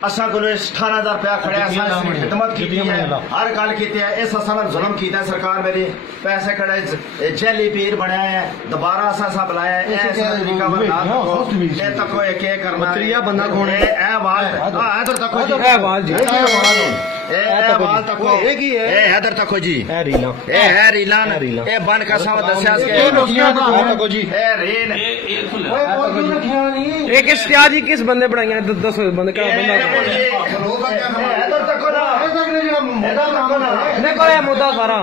असा को 18,000 रुपया खड़े खिदमत की है, हर गल की है। इस असा जुल्म किया सरकार मेरी, पैसे खड़े जैली पीर बनाया है, दोबारा असा बुलाया तरीका तको एक करना बंदा कौन है इधर तको जी, इधर तको जी, है रीलान ए बन का सब दसिया किस बंदे बनाई 10 बंदे का मुद्दा सारा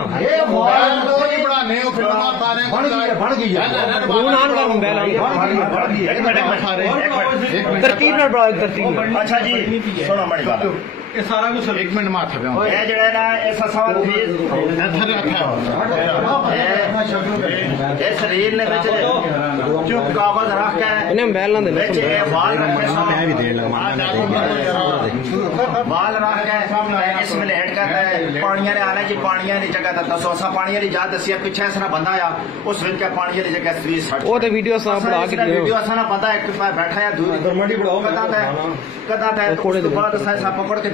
तरतीब तरतीब। अच्छा जी सुनो बड़ी बात ये सारा कुछ एक मिनट में आता है ये जो है ना इस सवाल फीस ये शरीर ने बेच चुप कागज रख के इन्हें बैल ना देना बेच ये बाल रख के मैं भी दे लगा बाल रख के इसमें लेट के पानिया ने आना जी, पानिया की जगह दसो असा पानिया की जात दसी पीछे सना बंदा आ उस विच के पानिया की जगह सीरीज वो ते वीडियो साफ बना के वीडियो असा ना पता एक बैठा है दूर गवर्नमेंट बढ़ाओ कदा है उसके बाद असा पकड़ के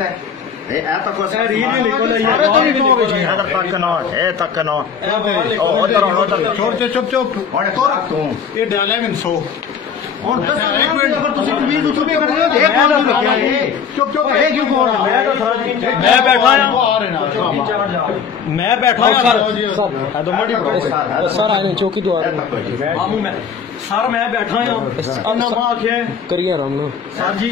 चुप चुप ये डाले 100 और 1 मिनट अगर तुम तमीज उठो भी कर चुप चुप क्यों बोल रहा मैं बैठा मैं बैठा सर आए चौकी दो सर मैं बैठा करिए आराम सर जी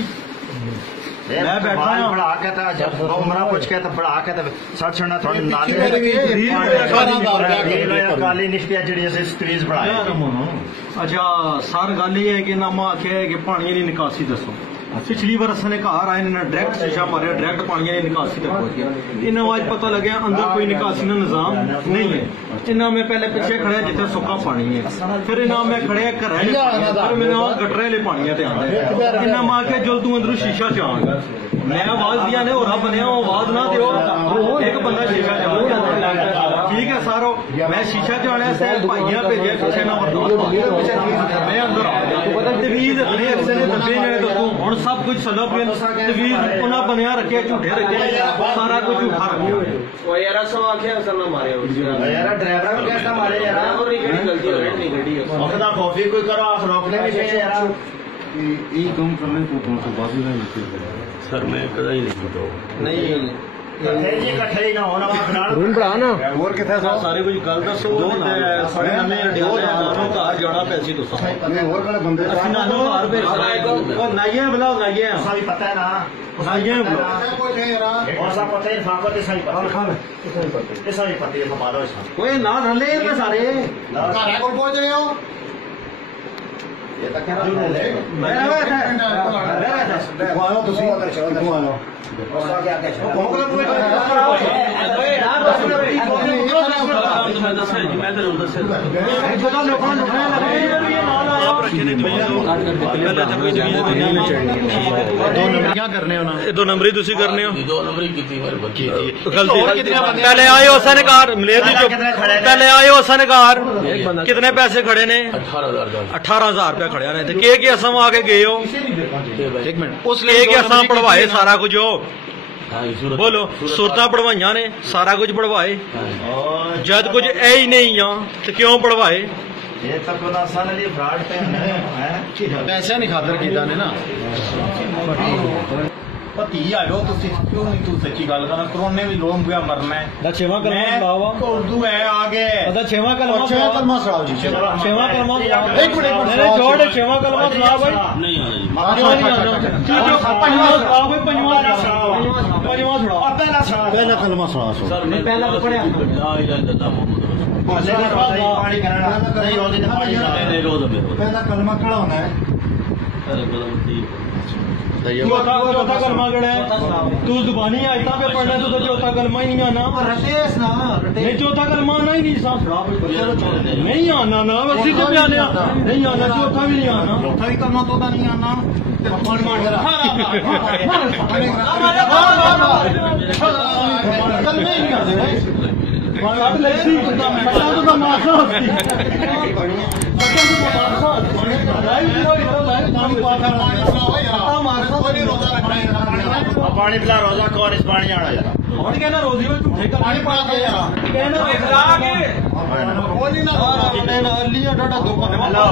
मैं बैठा हूं बड़ा के था जब उमरा पूछ के तो बड़ा के तो सर छना थोड़ी नाले काली निष्ठिया जड़ी ऐसे स्क्रीज बढ़ाया। अच्छा सर गल ये है कि ना मां आखे कि पानी की निकासी दसो। पिछली बार असने घर आए ने डायरेक्ट शीशा मारे डायरेक्ट पानी की निकासी तक पहुंच गया। इन्हें आज पता लगे अंदर कोई निकासी का निजाम नहीं है। इन्हें में पहले पीछे खड़े जिथे सुखा पानी है, फिर इन्हें में खड़े घर गटरे वाले पानी इन्हें मां के जो तू अंदर शीशा चांग मैं आवाज दिया ने और बने आवाज ना दो एक बंदा शीशा चांग ठीक है सारो मैं शीशा चाने से भाइया भेजे पीछे ना मैं अंदर तवीज दबे ने तो हूं सब कुछ सलब तवीज उन्हें बनया रखे झूठे रखे सारा कुछ झूठा रखे यार सब आखे असल ना मारे यार ड्राइवर को कैसा मारे यार और नहीं गलती हो नहीं गड्डी है कॉफी कोई करो आप रोकने भी चाहिए यार ये काम करने को कौन सा बाजू नहीं सर मैं कदा ही नहीं बताऊं नहीं इकट्ठे ना होना रूम बढ़ा ना और कितना सारे कुछ गल दसो साढ़े नवे घर जाना पैसे दसो और कड़े बंदे नानो घर पे नाइए बुलाओ नाइए सही पता है ना नाइए बुलाओ और सब पता है फाको ते सही पता खान ये सही पता है मारो कोई ना रले पे सारे घर को पहुंच रहे हो ये तक मैं आयो तुसी क्यों आयो दो नंबरी तुसी करने हो पहले आयो असन घर पहले आयो असन घर कितने पैसे खड़े ने 18,000 रुपया खड़े ने के असम आके गए हो एक मिनट उसलिए कि असम पढ़वाए सारा कुछ हो बोलो सूरत पढ़वाइया ने सारा कुछ पढ़वाए जद कुछ है ही नहीं आ तो क्यों पढ़वाए पैसे नहीं खातर किया ने ना पति आयो क्यों नहीं तू सच्ची गल करना कोरोने भी लोग गया मरना है छेवा कलमा उर्दू है आगे छेवा कलमा सुनाओ जी छेवा कलमा एक मिनट छोड़ छेवा कलमा सुना भाई पहला कलमा सुना पहला तो पढ़िया पहला कलमा कड़ा होना है चौथा कलमा कड़ा है तू जुबानी आयता पे पढ़ना तो चौथा कलमा ही नहीं आना नहीं चौथा कलमा आना ही नहीं आना ना वैसे तो भी आने नहीं आना चौथा भी नहीं आना चौथा भी कलमा तो नहीं आना कलमे ही नहीं आते पानी पिला रोजा को और इस पानी आना जरा कौन कहना रोजी में झूठे का पानी पड़ा था यार कहना खिला के बोली ना लिया डाटा दुकान वाला